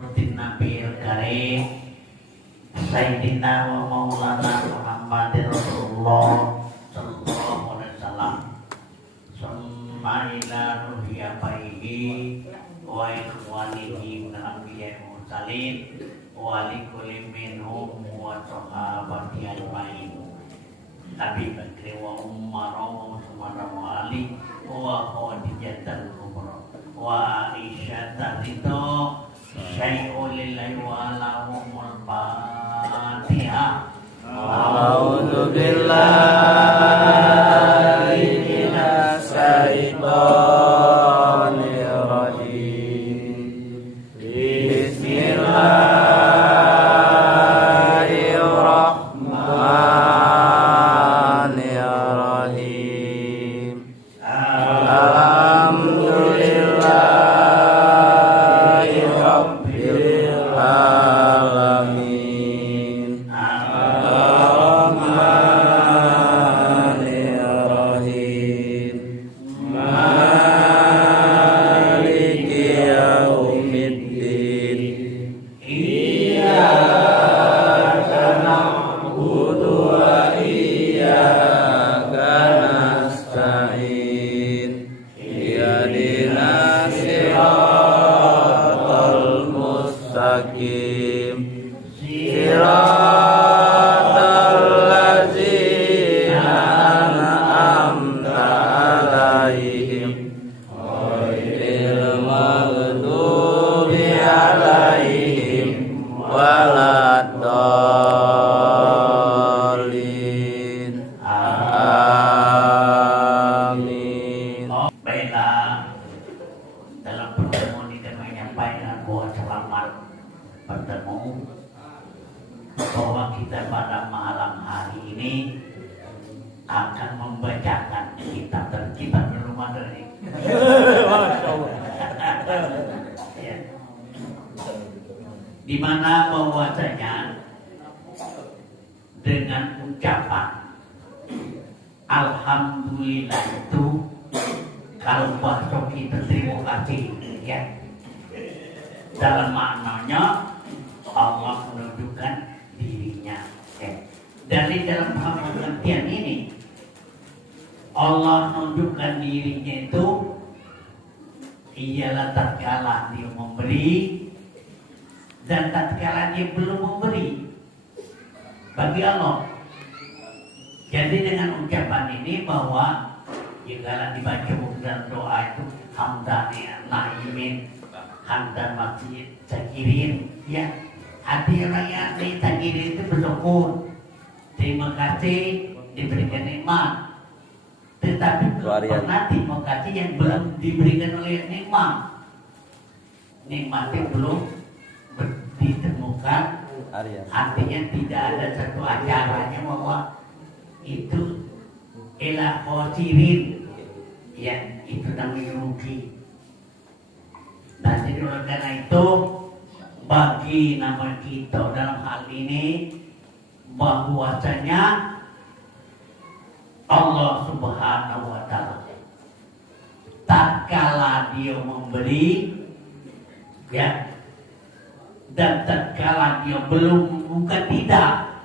Nabi Karim Sayyidina wa Maulana Muhammadin Rasulullah Sallallahu Alaihi Wasallam Summa ila ruhi abaihi wa ikhwanihi min anbiya'i mursalin wa likulli minhum wa sahabati ajmain Nabi Bakri wa Umar wa Utsman wa Ali wa Khadijah al-Kubra wa Aisyah ridho syai'un lillahi wa lahumul Fatihah. A'udzu billahi minas syaitonir rajim. Bismillahirrahmanirrahim. Alhamdulillahi rabbil alamin. Ar-Rahmanir-Rahim. Maliki yaumiddin. Iyyaka na'budu wa iyyaka nasta'in. Ihdinas siratal mustaqim. Siratal ladzina an'amta 'alaihim ghairil maghdubi 'alaihim waladdallin. Amin. Baiklah, dalam pertemuan kita menyampaikan bahwa selamat bertemu bahwa kita pada malam hari ini akan membacakan kitab dan kitab belum ada nih. Ya. Di mana bahwasanya dengan ucapan alhamdulillah itu kalau bahasa kita terima kasih ya dalam maknanya Allah menunjukkan dirinya ya. Dari dalam pengertian ini Allah menunjukkan dirinya itu ialah tatkala dia memberi dan tatkala dia belum memberi bagi Allah. Jadi dengan ucapan ini bahwa jika dibaca dalam doa itu hamdani naimin hamdan masjid sakirin ya hati orang yang sakirin itu bersyukur terima kasih diberikan nikmat, tetapi belum pernah terima kasih yang belum diberikan oleh nikmat. Nikmatnya belum ditemukan, artinya tidak ada satu acaranya bahwa itu elah khosirin ya itu namanya rugi. Nah jadi oleh karena itu bagi nama kita dalam hal ini bahwasanya Allah Subhanahu wa Ta'ala tatkala dia memberi ya dan tatkala dia bukan tidak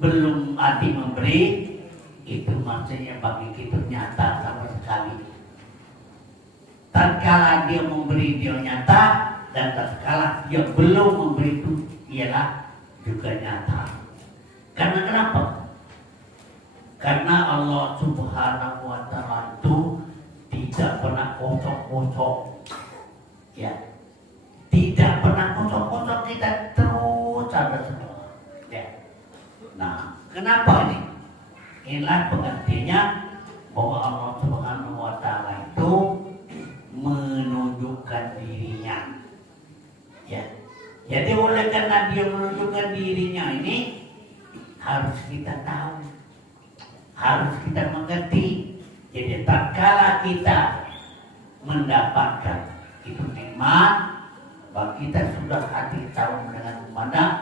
belum arti memberi itu maksudnya bagi kita nyata sama sekali. Tatkala dia memberi dia nyata dan tatkala dia belum memberi itu ialah juga nyata. Karena kenapa? Karena Allah Subhanahu wa Ta'ala itu tidak pernah kosong-kosong. Ya. Tidak pernah kosong-kosong, kita terus ada semua. Ya. Nah, kenapa ini? Inilah pengertiannya bahwa Allah Subhanahu wa Ta'ala itu menunjukkan dirinya. Ya. Jadi oleh karena dia menunjukkan dirinya ini harus kita tahu, harus kita mengerti. Jadi tatkala kita mendapatkan itu nikmat, bahwa kita sudah hati tahu dengan memandang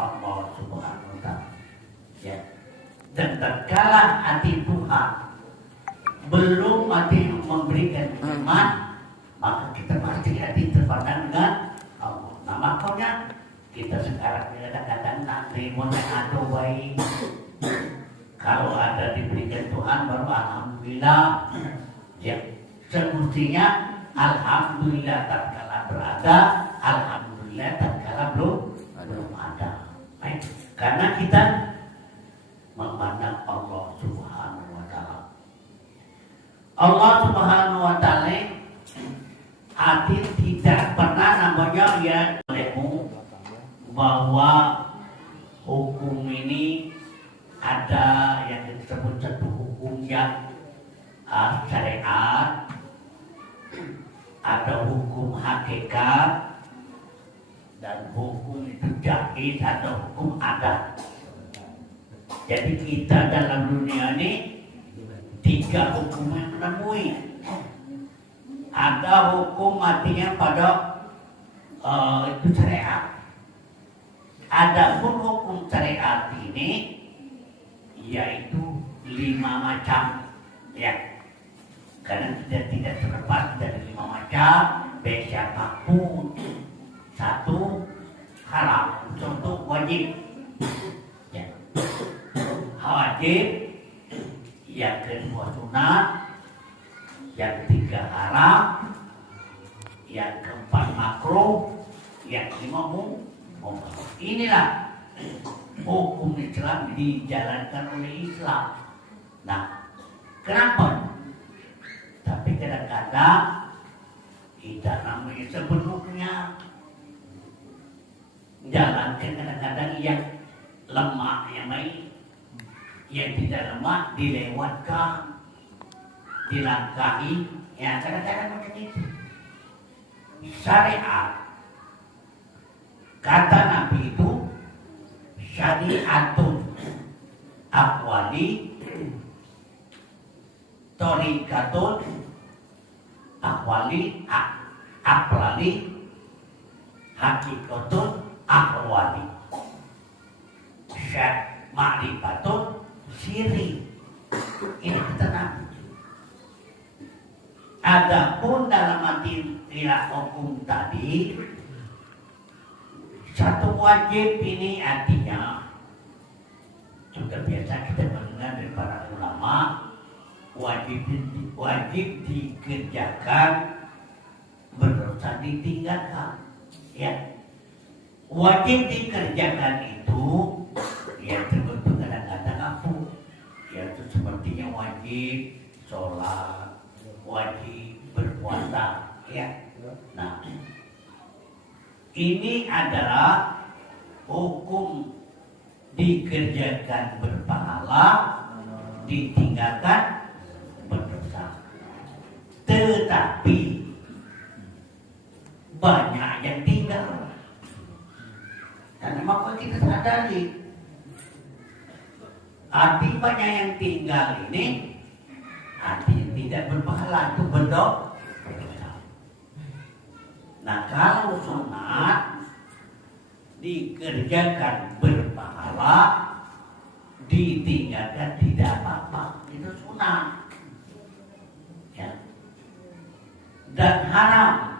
Allah Subhanahu wa Ta'ala. Ya. Dan tatkala hati Tuhan belum hati memberikan nikmat, maka kita pasti hati terpandang dengan Allah. Kita sekarang kadang-kadang tak terima atau baik. Kalau ada diberikan Tuhan baru alhamdulillah. Ya, semestinya alhamdulillah tatkala berada, alhamdulillah tatkala belum ada. Baik. Karena kita memandang Allah Subhanahu wa taala. Allah Subhanahu wa taala hati tidak pernah namanya ya olehmu bahwa hukum ini ada yang disebut satu hukum yang syariat, ada hukum hakikat, dan hukum itu jaiz atau hukum adat. Jadi kita dalam dunia ini 3 hukum yang menemui. Ada hukum artinya pada itu syariat. Adapun hukum syariat ini yaitu 5 macam, ya. Karena tidak terlepas dari 5 macam, baik siapapun. 1 haram, contoh wajib, ya. Wajib. Yang kedua sunat, yang 3 haram, yang keempat makruh, yang 5 mubah. Inilah hukum Islam dijalankan oleh Islam. Nah, kenapa? Tapi kadang-kadang tidak namanya sepenuhnya jalankan, kadang-kadang yang lemah, yang baik, yang tidak lemah dilewatkan, dilangkahi, ya kadang-kadang macam itu. Syariat, kata Nabi itu syariatun aqwali thoriqatun aqwali aqlali hakikatun aqwali ma'rifatun siri. Ini kata Nabi. Adapun dalam arti hukum tadi, 1 wajib ini artinya sudah biasa kita mendengar dari para ulama, wajib dikerjakan, berdosa ditinggalkan. Ya, wajib dikerjakan itu ya terbentuk kadang-kadang apa? Yaitu sepertinya wajib sholat, wajib berpuasa, ya. Nah, ini adalah hukum dikerjakan berpahala, ditinggalkan berdosa. Tetapi banyak yang tinggal. Dan maka kita sadari arti banyak yang tinggal ini arti yang tidak berpahala itu berdosa. Nah, kalau sunat dikerjakan berpahala, ditinggalkan tidak apa-apa, itu sunat. Ya. Dan haram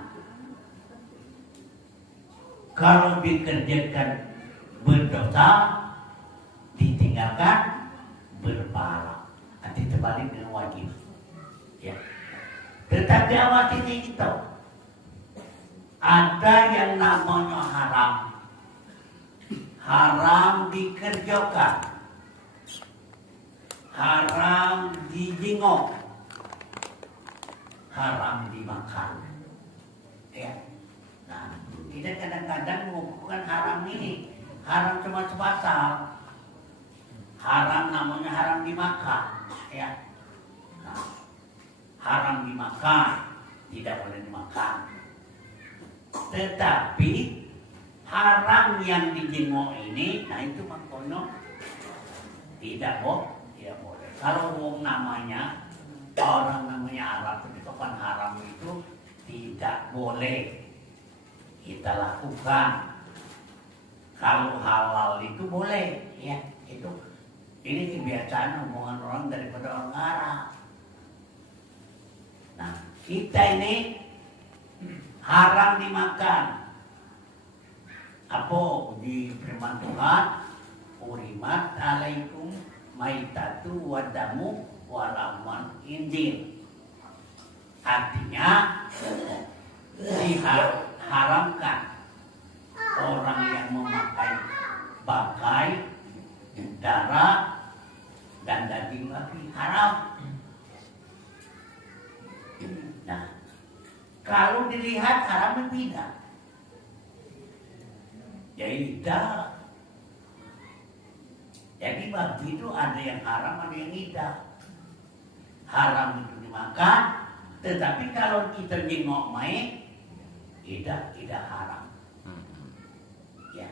kalau dikerjakan berdosa, ditinggalkan berpahala. Nanti terbalik dengan wajib. Ya. Tetapi awak ini kita ada yang namanya haram. Haram dikerjakan, haram dijengok, haram dimakan. Ya. Nah, kita kadang-kadang mengukuhkan haram ini. Haram cuma sepasal. Haram namanya haram dimakan. Ya. Nah, haram dimakan, tidak boleh dimakan. Tetapi haram yang dijengok ini, nah itu makanya tidak boleh. Kalau orang namanya Arab itu kan haram itu tidak boleh kita lakukan. Kalau halal itu boleh, ya itu. Ini kebiasaan omongan orang daripada orang Arab. Nah, kita ini haram dimakan, Apa di firman Tuhan? Urimat alaikum maitatu wadamu walaman injil. Artinya diharamkan orang yang memakai bangkai, darah, dan daging babi haram. Nah, kalau dilihat haram tidak. Jadi tidak. Jadi babi itu ada yang haram, ada yang tidak. Haram itu dimakan, tetapi kalau kita jengok main, tidak haram. Ya.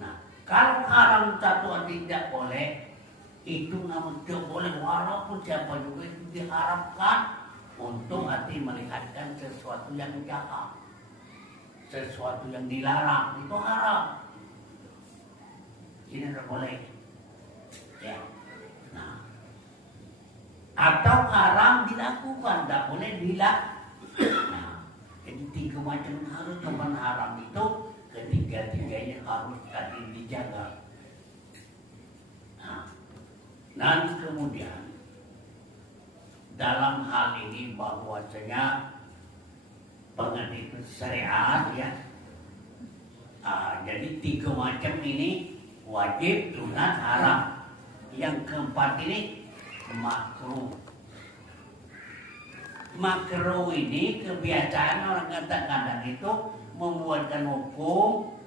Nah, kalau haram satu tidak boleh, itu namun tidak boleh walaupun siapa juga itu diharapkan untuk hati melihatkan sesuatu yang jahat, sesuatu yang dilarang itu haram. Ini tidak boleh. Ya. Nah, atau haram dilakukan, tidak boleh dilakukan. Nah, jadi 3 macam harus teman haram itu ketiga-tiganya harus tadi dijaga. Nah, dan kemudian dalam hal ini bahwasanya pengertian syariat ya. Jadi 3 macam ini wajib, sunat, haram. Yang keempat ini makruh. Makruh ini kebiasaan orang kadang-kadang itu membuatkan hukum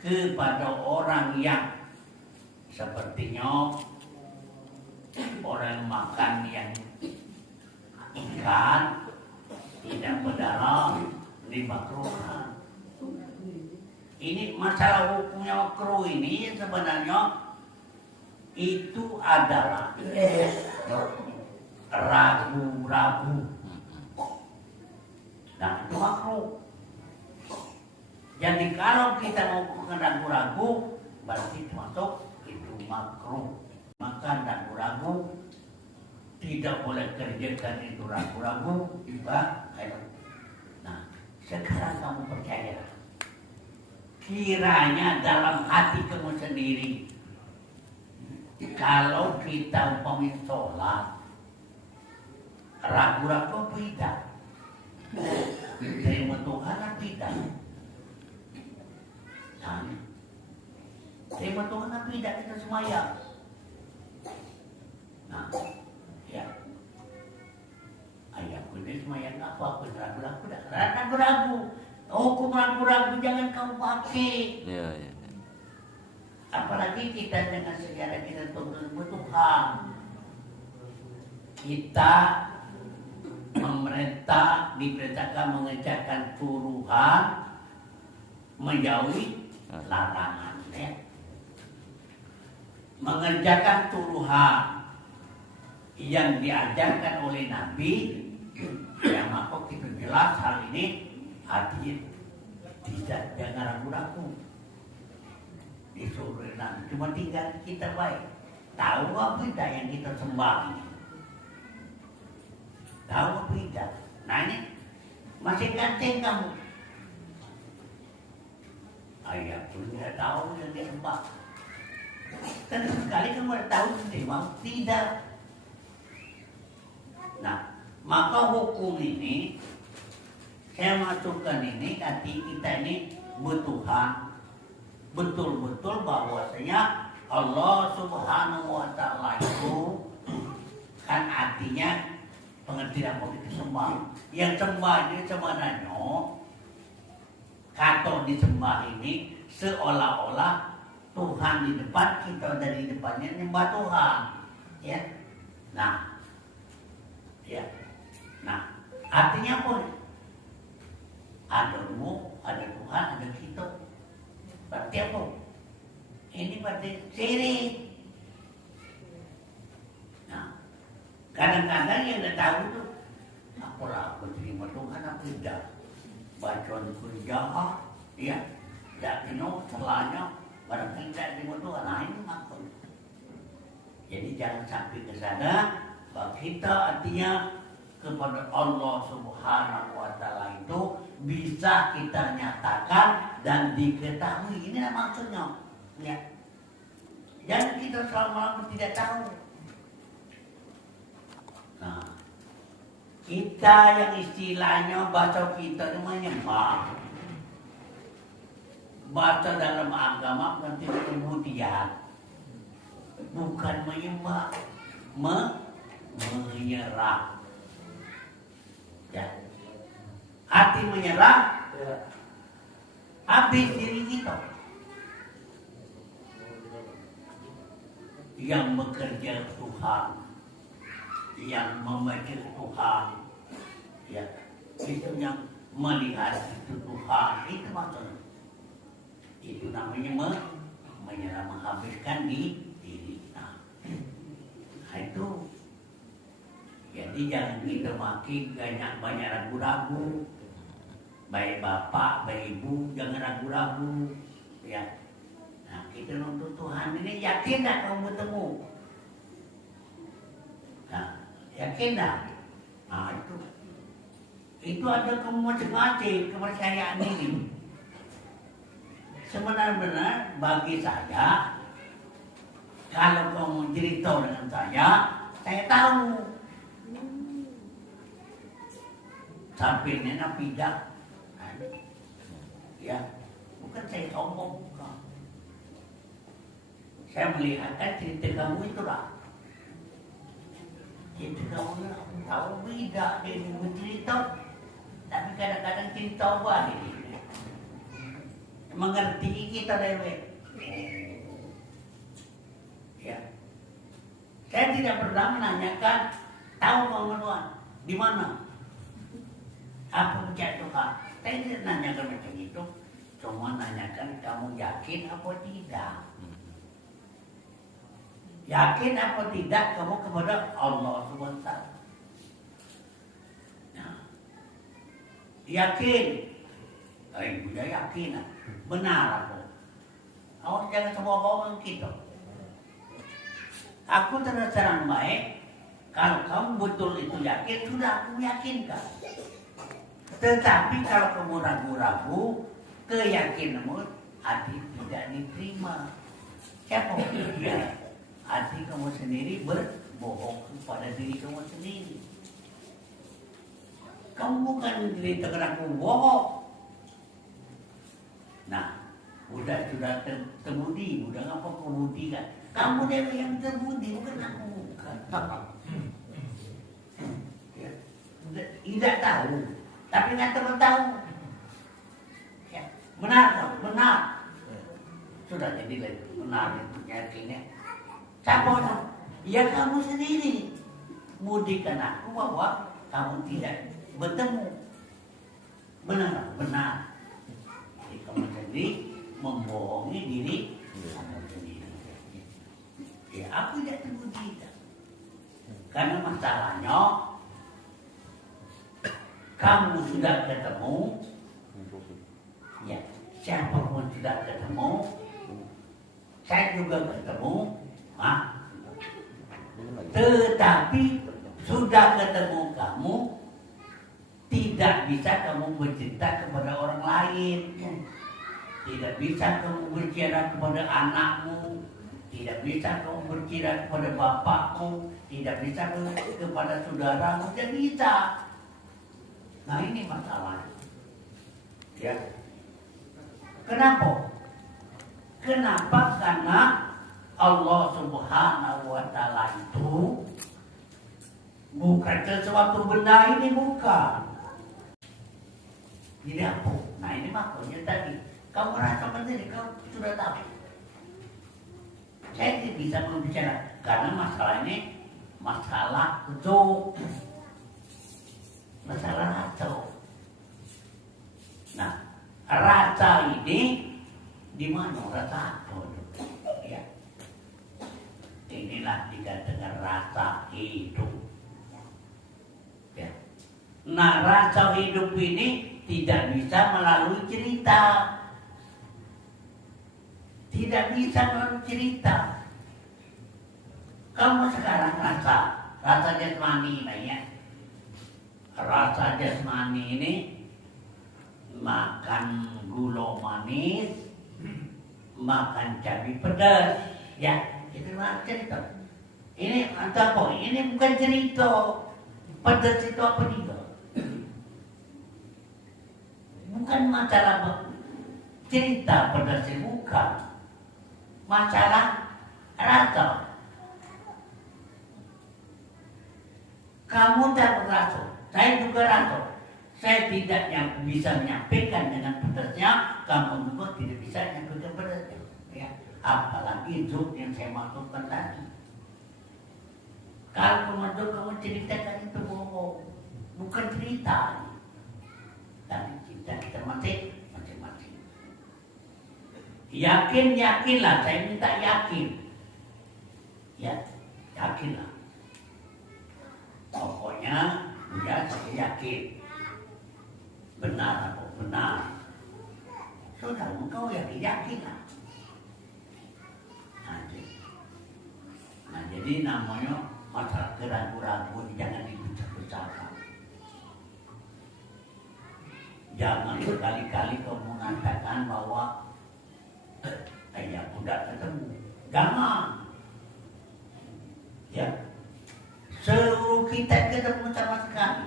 kepada orang yang sepertinya orang makan yang ikan tidak berdarah dimakruhkan. Ini masalah hukumnya makruh ini sebenarnya itu adalah ragu-ragu. Nah, itu makruh. Jadi kalau kita mau ragu-ragu, berarti termasuk itu makruh. Maka ragu-ragu tidak boleh kerjakan itu ragu-ragu juga. Nah, sekarang kamu percaya, kiranya dalam hati kamu sendiri, kalau kita umpamanya sholat, ragu-ragu tidak, terima Tuhan tidak. Nah, terima Tuhan tidak kita semayang. Nah, ya, ayah ini semayang apa? Ragu-ragu tidak, ragu-ragu. Hukum ragu-ragu jangan kamu pakai. Ya. Apalagi kita dengan sejarah kita Tuhan. Kita diperintahkan mengerjakan suruhan, menjauhi larangan. Ya. Mengerjakan suruhan yang diajarkan oleh Nabi, yang maka kita jelas hal ini artinya tidak jangan ragu-ragu. Disuruh Nabi cuma tinggal kita baik. Tahu apa tidak yang kita sembah ini? Tahu apa tidak? Nah ini masih kanting kamu. Ayah pun tidak tahu yang disembah. Dan sekali kamu tidak tahu memang tidak. Nah, maka hukum ini saya masukkan ini nanti kita ini bertuhan betul-betul bahwasanya Allah Subhanahu wa Ta'ala itu kan artinya pengertian politik sembah. Yang sembah ini sebenarnya kata disembah ini seolah-olah Tuhan di depan, kita dari depannya nyembah Tuhan. Ya. Nah, artinya apa? Ada Tuhan, ada kita. Berarti apa? Ini berarti syirik. Nah, kadang-kadang yang tidak tahu itu, apalah aku terima Tuhan, aku tidak. Bacaan jahat, ya, tidak penuh, salahnya, barangkali tidak terima Tuhan. Nah, ini maksud. Jadi jangan sampai ke sana, bahwa kita artinya kepada Allah Subhanahu wa Ta'ala itu bisa kita nyatakan dan diketahui. Ini maksudnya. Ya. Jangan kita selama tidak tahu. Nah, kita yang istilahnya baca kita itu menyembah. Baca dalam agama nanti kemudian bukan menyembah, menyerah. Ya. Hati menyerah, habis diri kita. Yang bekerja Tuhan, yang membaca Tuhan, ya, itu yang melihat itu Tuhan, itu maksudnya. Itu namanya menyerah, menghabiskan di diri. Nah, itu. Jadi jangan kita makin banyak ragu-ragu. Baik bapak, baik ibu, jangan ragu-ragu. Ya. Nah, kita nuntut Tuhan ini yakin tak kamu bertemu? Nah, yakin tak? Nah, itu ada macam-macam kepercayaan ini. Sebenarnya bagi saya, kalau kamu cerita dengan saya tahu. Sampingnya napidak, ya, bukan saya sombong, bukan. Saya melihatkan cerita kamu itulah. Cerita kamu tahu beda dari cerita, tapi kadang-kadang cerita balik. Mengerti kita lewat. Ya, saya tidak pernah menanyakan tahu kamu Tuhan di mana. Apa mencari Tuhan? Saya tidak nanyakan macam itu. Cuma nanyakan kamu yakin apa tidak. Yakin apa tidak kamu kepada Allah SWT. Nah, yakin. Ibu saya yakin. Benar aku. Awak jangan semua bohong kita. Aku terus terang baik. Kalau kamu betul itu yakin, sudah aku yakinkan. Tetapi kalau kamu ragu-ragu, keyakinanmu hati tidak diterima. Siapa dia? Hati kamu sendiri berbohong kepada diri kamu sendiri. Kamu bukan ceritakan aku bohong. Nah, sudah terbudi, sudah ngapa kebudi kan? Kamu dia yang terbudi, bukan aku. Tidak tahu. Tapi nggak tahu. Ya, benar. Sudah jadi benar itu yakinnya. Siapa orang? Ya kamu sendiri. Mudikan aku bahwa kamu tidak bertemu. Benar. Jadi kamu sendiri membohongi diri kamu sendiri. Ya aku tidak terbukti. Karena masalahnya kamu sudah ketemu, ya, siapapun sudah ketemu, saya juga ketemu, tetapi sudah ketemu kamu, tidak bisa kamu bercerita kepada orang lain, tidak bisa kamu bercerita kepada anakmu, tidak bisa kamu bercerita kepada bapakmu, tidak bisa kepada saudaramu, tidak bisa. Nah ini masalahnya. Ya. Kenapa? Karena Allah Subhanahu wa Ta'ala itu bukan sesuatu benda ini, bukan. Jadi apa? Nah ini makanya tadi kamu rasa sendiri, kamu sudah tahu. Saya tidak bisa berbicara karena masalah ini masalah itu. Masalah rasa. Nah, rasa ini di mana rasa itu? Ya. Inilah dikatakan rasa hidup. Ya. Nah, rasa hidup ini tidak bisa melalui cerita. Tidak bisa melalui cerita. Kamu sekarang rasa jasmani lah ya. rasa jasmani ini makan gula manis, makan cabai pedas, ya itu cerita. Ini apa? Ini bukan cerita. Pedas itu apa juga? Bukan masalah cerita pedas itu bukan. Masalah rasa. Kamu tak rasa, saya juga rasa. Saya tidak bisa menyampaikan dengan pedasnya, kamu juga tidak bisa menyampaikan pedasnya. Ya. Apalagi zuk yang saya maksudkan tadi. Kalau kamu ceritakan itu bohong, bukan cerita. Tapi cerita kita masing-masing. Yakinlah, saya minta yakin. Ya, yakinlah. Pokoknya, ya saya yakin. Benar atau benar. Sudah, engkau yakinlah. Nah, jadi namanya masalah keraguan-raguan jangan dibesar-besarkan. Jangan sekali-kali kau mengatakan bahwa ya udah ketemu. Jangan. Ya. Seluruh kita ketemu sama sekali.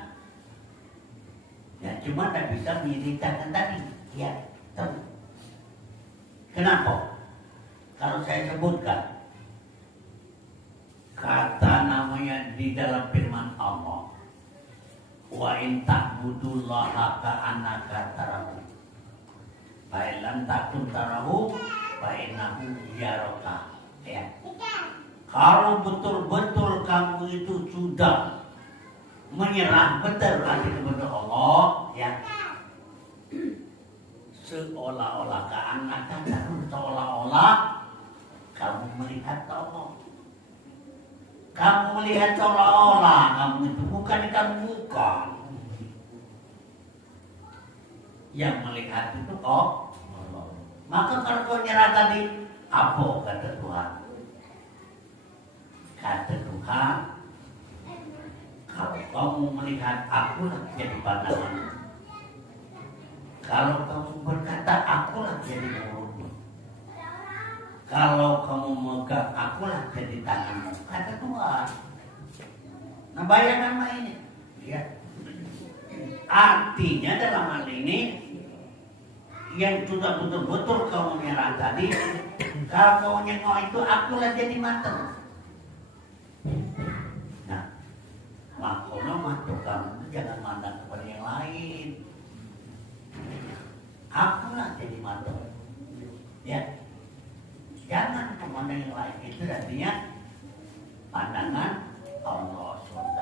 Ya, cuma tak bisa menceritakan tadi. Ya, tahu. Kenapa? Kalau saya sebutkan kata namanya di dalam firman Allah, wa in ta'budullaha ka'annaka tarahu, fa in lam takun tarahu fa innahu yaraka. Ya. Kalau betul-betul kamu itu sudah menyerah betul hati kepada Allah, ya, seolah-olah ka'annaka tarahu, seolah-olah kamu melihat Allah. Kamu melihat seolah-olah kamu itu bukan. Yang melihat itu Allah. Maka kalau kau nyerah tadi, apa kata Tuhan? Kata Tuhan, kalau kamu melihat akulah jadi pandangan. Kalau kamu berkata akulah jadi mulutmu. Kalau kamu memegang akulah jadi tanganmu, kata Tuhan. Nah, bayangkan ini, ya. Artinya dalam hal ini yang sudah betul-betul kamu menyerah tadi, kalau kau nyengok itu akulah jadi mata. Nah, makanya mata kamu jangan mandang kepada yang lain. Akulah jadi mata. Ya. Jangan memandang yang lain. Itu artinya pandangan Allah SWT.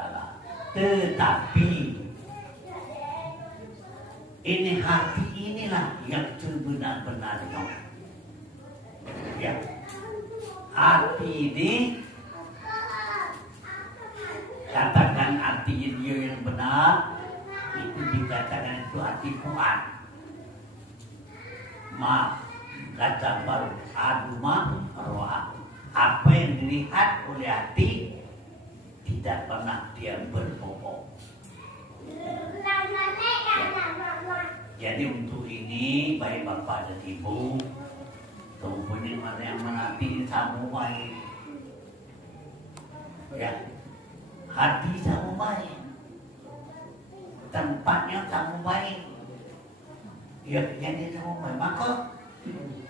Tetapi ini hati inilah yang sebenar-benarnya. Ya. Hati ini katakan artinya dia yang benar, itu dikatakan itu hati kuat. Maaf, kata baru aduma roha. Apa yang dilihat oleh hati tidak pernah dia berbohong. Jadi untuk ini baik bapak dan ibu, kemudian mana yang menanti sama baik, ya, hati sama baik, tempatnya sama baik, ya jadi sama baik. Maka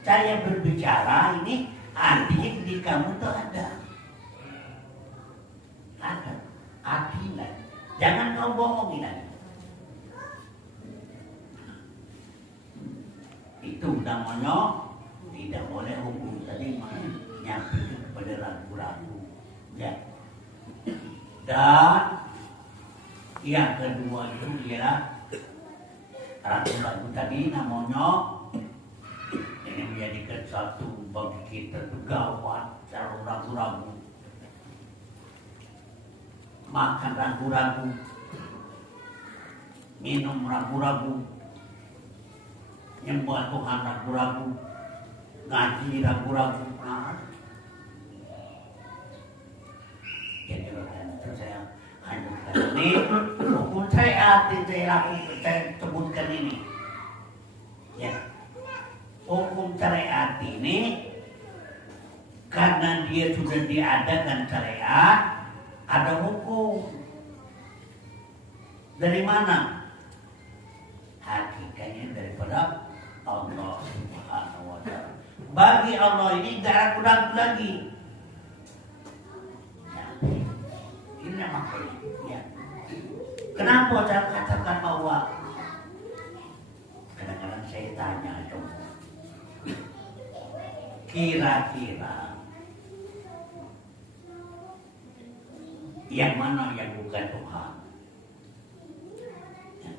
saya berbicara ini artinya di kamu tuh ada artinya. Jangan kau bohongin lagi. Itu namanya tidak boleh hukum tadi menyakiti kepada ragu-ragu. Ya. Dan yang kedua itu ialah ragu-ragu tadi namanya ini menjadikan satu bagi kita itu gawat, selalu ragu-ragu. Makan ragu-ragu, minum ragu-ragu, nyembah Tuhan ragu-ragu, ngaji ragu-ragu. Jadi itu saya hanya ini hukum syariat itu yang saya sebutkan ini. Ya. Hukum syariat ini karena dia sudah diadakan syariat, ada hukum. Dari mana? Hakikatnya daripada Allah Subhanahu wa Ta'ala. Bagi Allah ini tidak ragu-ragu lagi. Ya. Ini makanya. Ya. Kenapa saya katakan bahwa kadang-kadang saya tanya dong, kira-kira yang mana yang bukan Tuhan? Ya.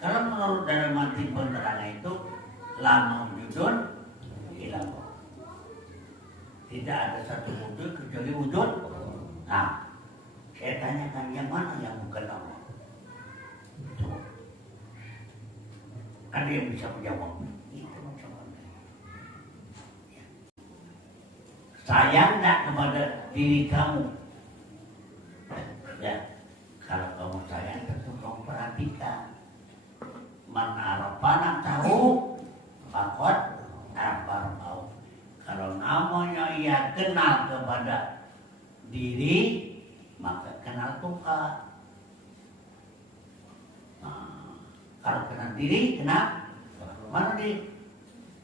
Kalau menurut dalam arti penerangan itu lama wujudun hilang. Tidak ada satu wujud kecuali wujud. Nah, saya tanyakan yang mana yang bukan Allah? Ada yang bisa menjawab? Sayang tak kepada diri kamu? Ya, kalau kamu sayang tentu kamu perhatikan. Man arafana tahu, fakot arafar tahu. Kalau namanya ia kenal kepada diri, maka kenal Tuhan. Nah, kalau kenal diri, kenal mana diri?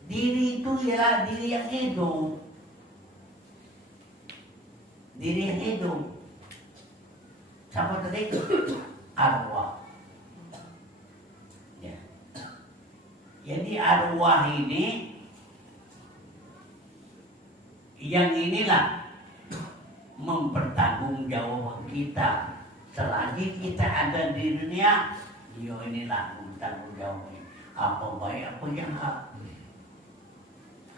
Diri itu ialah diri yang hidup. Diri yang hidup. Siapa tadi? Arwah. Ya. Jadi arwah ini, yang inilah mempertanggungjawabkan kita selagi kita ada di dunia. Dia inilah mempertanggungjawabkan apa baik apa jahat.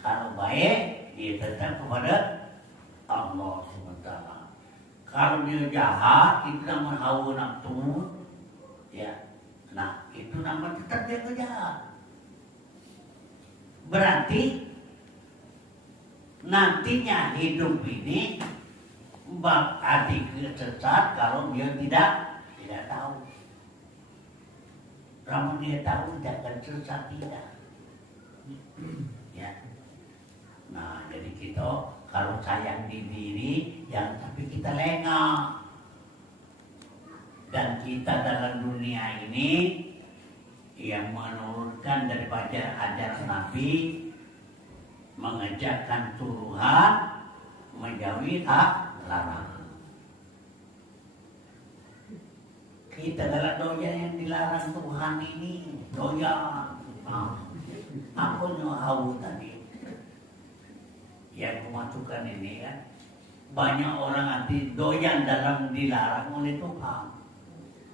Kalau baik, dia tetap kepada Allah SWT. Kalau dia jahat, itu nama hawa nafsu, ya. Nah, itu nama tetap dia jahat. Berarti nantinya hidup ini bak adik sesat kalau dia tidak tahu. Kalau dia tahu tidak akan sesat tidak. Ya. Nah, jadi kita kalau sayang di diri, yang tapi kita lengah. Dan kita dalam dunia ini yang menurunkan daripada ajaran Nabi, mengejarkan turuhan, menjauhi larangan. Kita dalam doa yang dilarang Tuhan ini, doa aku hawu tadi. Yang memasukkan ini kan, banyak orang nanti doyan dalam dilarang oleh Tuhan.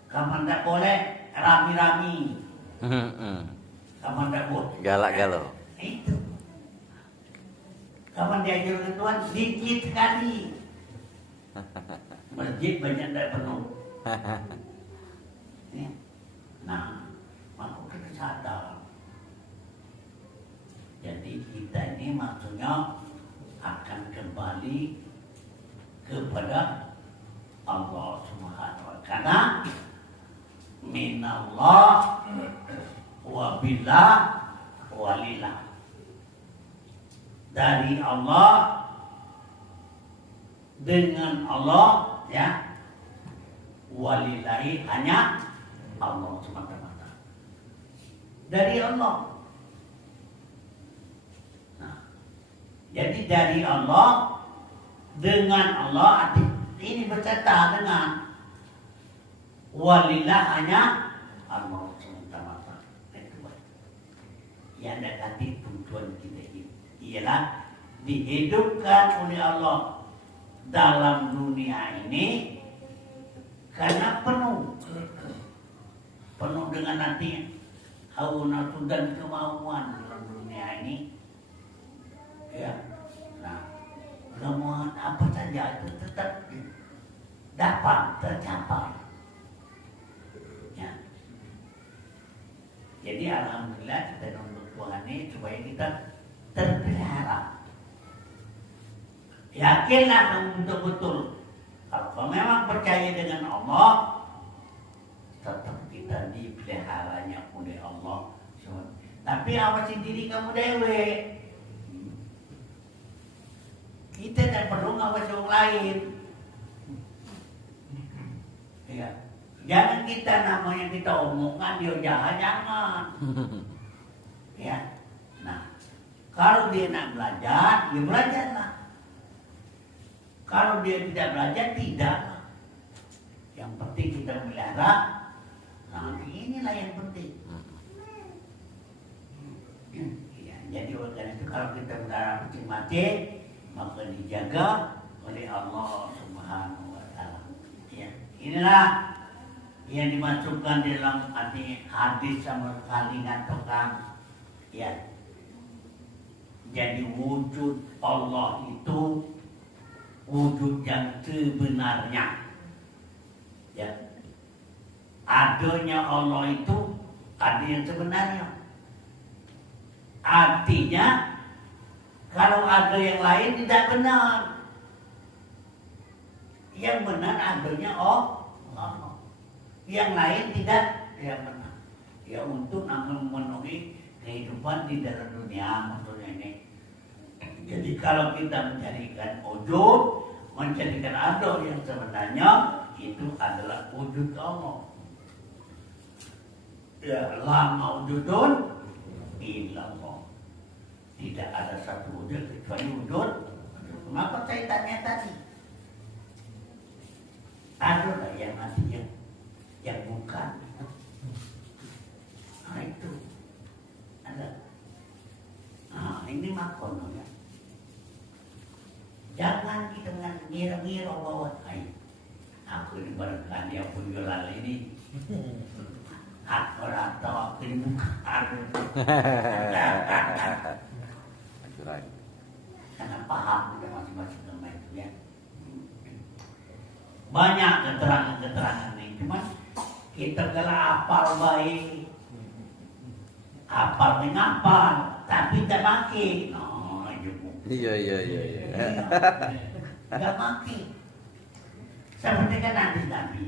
Kapan tak boleh rami-rami. Kapan tak boleh galak galau. Itu. Kapan diajar ke Tuhan dikit sekali. Masjid banyak tak penuh. Nah, maka kita sadar. Jadi kita ini maksudnya akan kembali kepada Allah Subhanahu wa Ta'ala. Minallah wa billah wa lillah. Dari Allah, dengan Allah, ya. Walillahi, hanya Allah semata-mata. Dari Allah. Jadi dari Allah, dengan Allah, ini bercerita dengan walillah, hanya Allah semata-mata. Yang ada nanti tujuan kita ini ialah dihidupkan oleh Allah dalam dunia ini karena penuh dengan nanti hawa nafsu dan kemauan dalam dunia ini. Ya, nah, kemauan apa saja itu tetap dapat tercapai. Ya. Jadi alhamdulillah kita nunduk Tuhan ini supaya kita terpelihara. Yakinlah kamu betul-betul. Kalau kau memang percaya dengan Allah, tetap kita dipeliharanya oleh Allah. Tapi awasin diri kamu dewe. Kita tidak perlu ngawasi orang lain. Ya. Jangan kita namanya kita omongkan dia jahat, jangan. Ya. Nah, kalau dia nak belajar, dia belajarlah. Kalau dia tidak belajar, tidak. Yang penting kita melihara. Nah, inilah yang penting. Ya, jadi oleh karena itu kalau kita melihara kucing mati, maka dijaga oleh Allah Subhanahu wa Ta'ala. Ya, inilah yang dimasukkan dalam hadis sama sekali ngatakan, ya. Jadi wujud Allah itu wujud yang sebenarnya. Ya. Adanya Allah itu ada yang sebenarnya. Artinya kalau ada yang lain tidak benar. Yang benar adanya Allah. Yang lain tidak benar. Ya untuk memenuhi kehidupan di dalam dunia maksudnya ini. Jadi kalau kita mencarikan wujud, mencarikan ada yang sebenarnya itu adalah wujud Allah. Ya, la maujudun illallah. Tidak ada satu wujud kecuali wujud. Kenapa saya tanya tadi? Ada lah yang artinya yang bukan. Nah itu ada. Nah ini makonnya. Jangan kita ngira-ngira bahwa aku ini barangkali yang punya lali ini aku atau aku ini bukan. Karena paham kita masing-masing sama itu ya. Banyak keterangan-keterangan ini, cuma kita kalau apal baik, apal mengapal, tapi tak pakai. Iya. Enggak pakai. Seperti kan Nabi.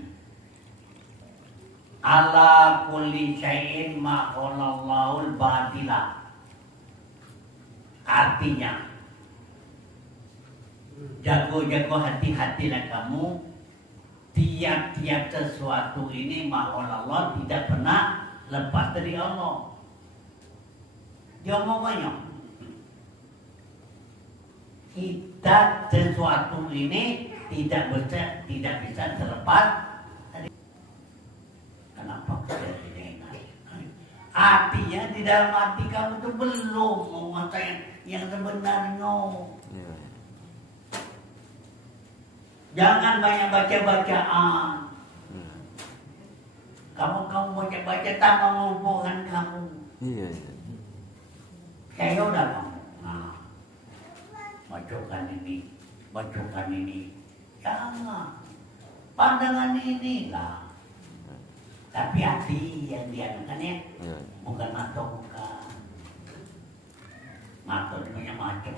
Ala kulli syai'in ma khalaqallahul batila. Artinya jago-jago hati-hatilah kamu. Tiap-tiap sesuatu ini ma khalaqallah tidak pernah lepas dari Allah. Dia ngomongnya kita sesuatu ini tidak bisa terlepas dari. Kenapa kita tidak ingat? Artinya di dalam hati kamu itu belum menguasai yang sebenarnya. Jangan banyak baca-bacaan. Kamu baca-baca tanpa mengumpulkan kamu. Iya. Kayak udah kamu. Bacokan ini, jangan pandangan inilah, tapi hati yang dianukan ya, bukan mata bukan, mata punya macam,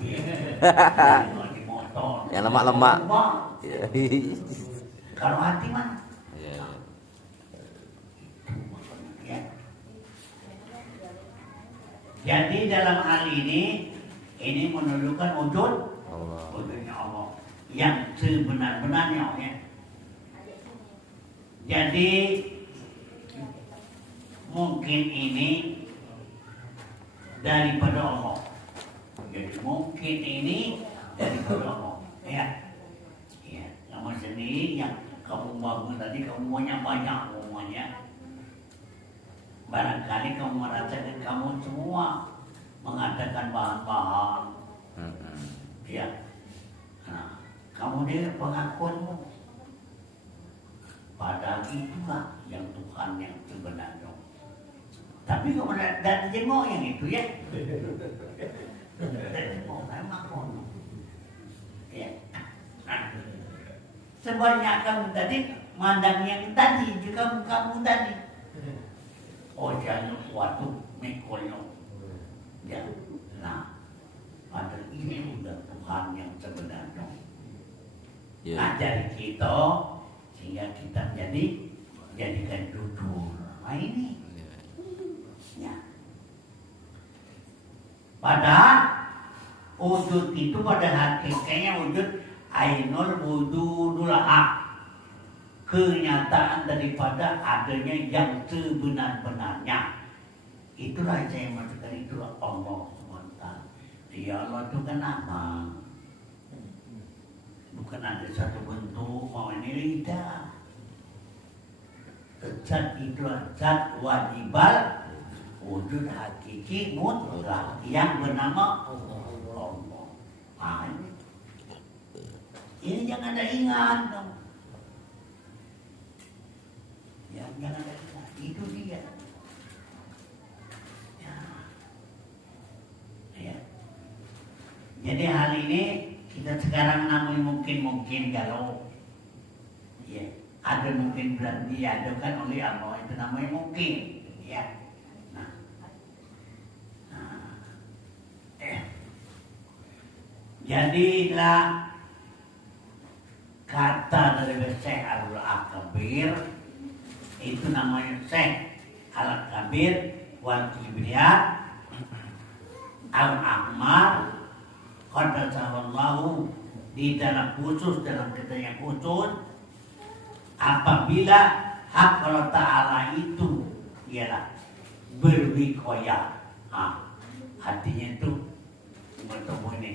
di motor, yang lemak-lemak. Kalau hati mana? Jadi dalam hal ini menunjukkan wujudnya Allah yang sebenar-benarnya ya. Jadi mungkin ini daripada Allah. Jadi mungkin ini daripada Allah ya. Ya, kamu sendiri yang kamu bangun tadi kamu maunya banyak umumnya. Barangkali kamu merasakan kamu semua mengadakan bahan-bahan, ya. Nah, kamu dia pengakuanmu. Padahal itulah yang Tuhan yang sebenarnya. Tapi kamu dari jengok yang itu ya. Dari jengok memang kono. Ya. Sebanyak kamu tadi mandang yang tadi juga kamu tadi. Oh jangan suatu mekolnya. Ya, nah, pada ini udah Tuhan yang sebenarnya. Ajari kita sehingga kita jadikan judul. Nah ini ya. Padahal wujud itu pada hakikatnya wujud ainul wujudul haq, kenyataan daripada adanya yang sebenar-benarnya. Itulah yang saya maksudkan, itulah Allah SWT. Ya Allah itu kan nama, bukan ada satu bentuk mau ini tidak. Zat itulah zat wajibal wujud hakiki mutlak yang bernama Allah. Nah, ini jangan ada ingat dong. Ya, jangan ada ingat. Itu dia. Ya. Jadi hal ini kita sekarang namanya mungkin kalau ya, ada mungkin berarti diadakan oleh Allah, itu namanya mungkin ya. Jadilah kata dari Syekh Al-Akabir itu namanya Syekh Al-Akabir wal Kibriyat Al-Akmal Qaddasallahu di dalam khusus, dalam katanya khusus, apabila hak Allah Ta'ala itu ialah berwikoya. Artinya itu bertemu ini,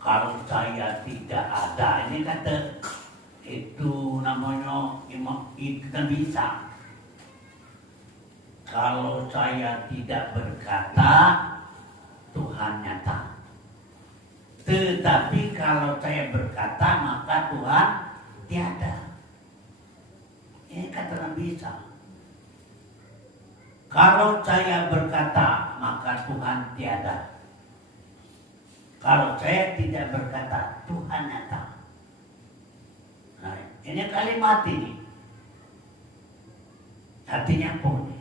kalau saya tidak ada, ini kata itu namanya itu kan bisa. Kalau saya tidak berkata, Tuhan nyata. Tetapi kalau saya berkata, maka Tuhan tiada. Ini kata bisa. Kalau saya berkata, maka Tuhan tiada. Kalau saya tidak berkata, Tuhan nyata. Nah, ini kalimat ini. Artinya pun.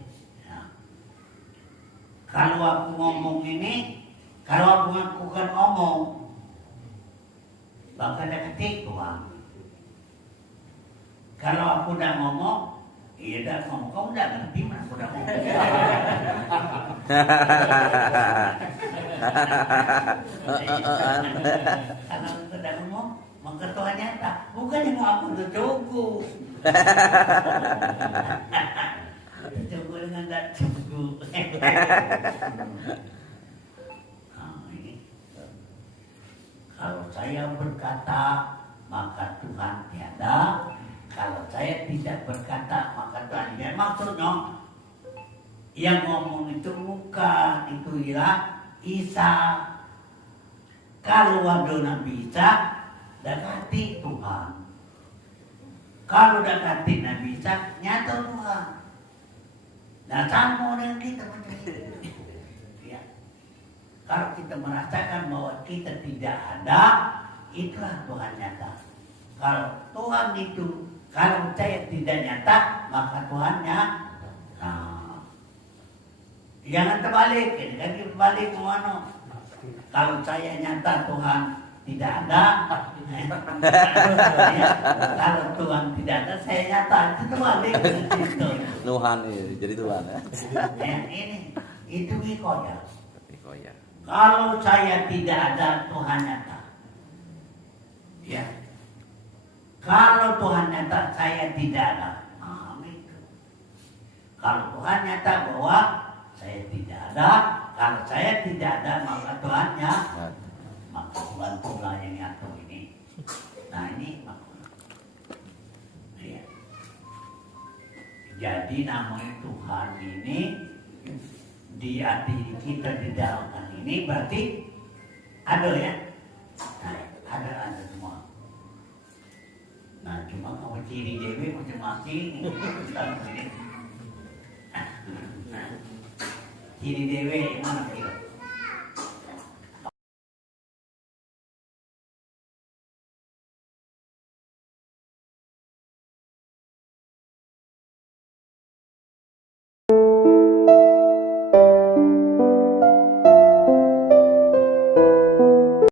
Ya. Kalau aku ngomong ini, kalau aku ngakukan ngomong, bakal ada ketik Tuhan. Kalau aku udah ngomong, iya udah ngomong, kau udah ngerti mana aku udah ngomong. Karena udah ngomong, maka Tuhan nyata. Bukan yang aku udah cukup. Cukup dengan tak cukup. Kalau saya berkata, maka Tuhan tiada. Kalau saya tidak berkata, maka Tuhan tiada. Maksudnya, yang ngomong itu bukan, itu ialah Isa. Kalau ada Nabi Isa, dekati Tuhan. Kalau dekati Nabi Isa, nyata Tuhan. Nah, sama dengan kita macam itu. Ya. Kalau kita merasakan bahwa kita tidak ada, itulah Tuhan nyata. Kalau Tuhan itu, kalau saya tidak nyata, maka Tuhannya. Nah, jangan terbalik, ini kan terbalik kemana? Kalau saya nyata, Tuhan tidak ada. Ya, kalau Tuhan tidak ada, saya nyata. Itu terbalik. Tuhan jadi Tuhan ya. Ya, ini itu wikoya. Kalau saya tidak ada, Tuhan nyata. Ya. Kalau Tuhan nyata, saya tidak ada. Nah, itu. Kalau Tuhan nyata bahwa saya tidak ada, kalau saya tidak ada, maka Tuhannya, maka Tuhan pula yang ngatur ini. Nah, ini maksudnya. Ya. Jadi namanya Tuhan ini di hati kita di dalam ini berarti ada ya. Nah, ada semua. Nah, cuma kalau ciri dewi masing-masing. Ciri dewi mana kita?